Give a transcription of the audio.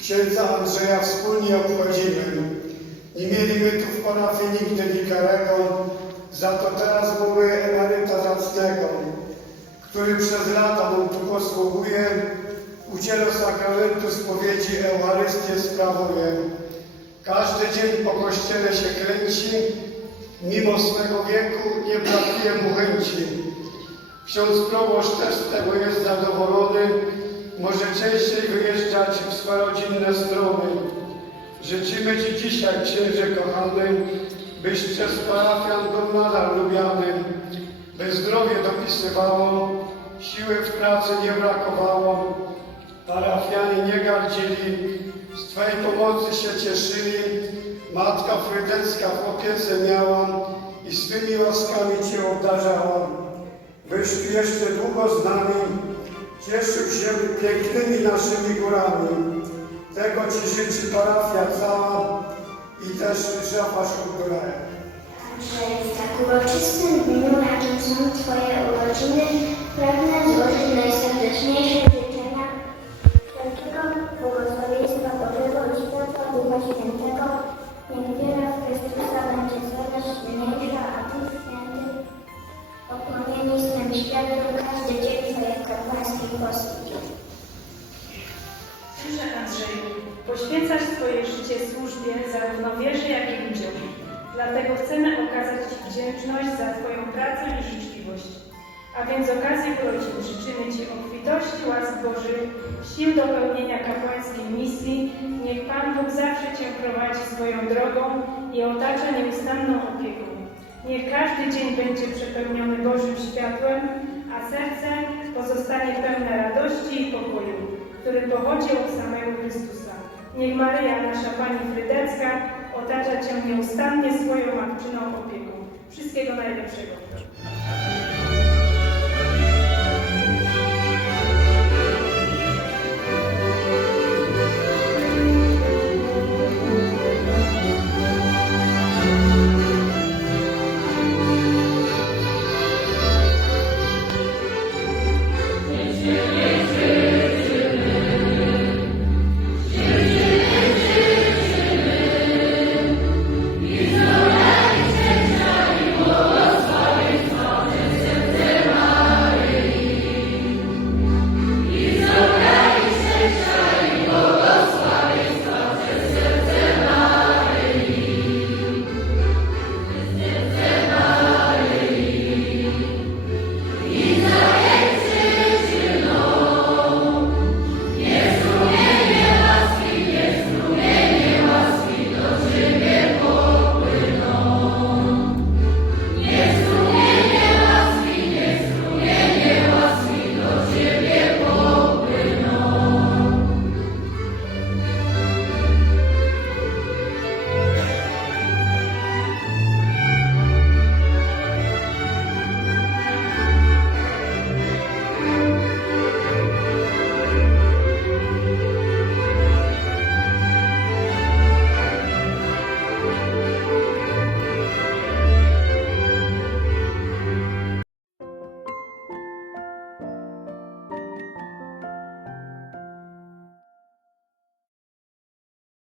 księdza Andrzeja wspólnie obchodzimy. Nie mieliśmy tu w parafii nigdy wikarego, za to teraz mamy emeryta zacnego, który przez lata nam tu posługuje, udziela sakramentu spowiedzi Eucharystię sprawuje. Każdy dzień po kościele się kręci, mimo swego wieku nie brakuje mu chęci. Ksiądz proboszcz też z tego jest zadowolony, może częściej wyjeżdżać w swe rodzinne strony. Życzymy Ci dzisiaj, księże kochany, byś przez parafian był nadal lubiany, by zdrowie dopisywało, siły w pracy nie brakowało, parafianie nie gardzili, z Twojej pomocy się cieszyli, Matka Frydecka w opiece miała i z tymi łaskami Cię obdarzała. Byś jeszcze długo z nami cieszył się pięknymi naszymi górami. Tego Ci życzy parafia cała i też żafa Szubgórę. Że w tak uroczystym dniu, jakim są Twoje urodziny, pragnę złożyć najserdeczniejsze Andrzeju, poświęcasz swoje życie służbie zarówno wierze, jak i ludziom. Dlatego chcemy okazać Ci wdzięczność za Twoją pracę i życzliwość. A więc z okazji urodzin życzymy Ci obfitości łask Bożych, sił do pełnienia kapłańskiej misji. Niech Pan Bóg zawsze Cię prowadzi swoją drogą i otacza nieustanną opieką. Niech każdy dzień będzie przepełniony Bożym światłem, a serce pozostanie pełne radości i pokoju, który pochodzi od samego Chrystusa. Niech Maryja, nasza Pani Frydecka, otacza Cię nieustannie swoją matczyną opieką. Wszystkiego najlepszego.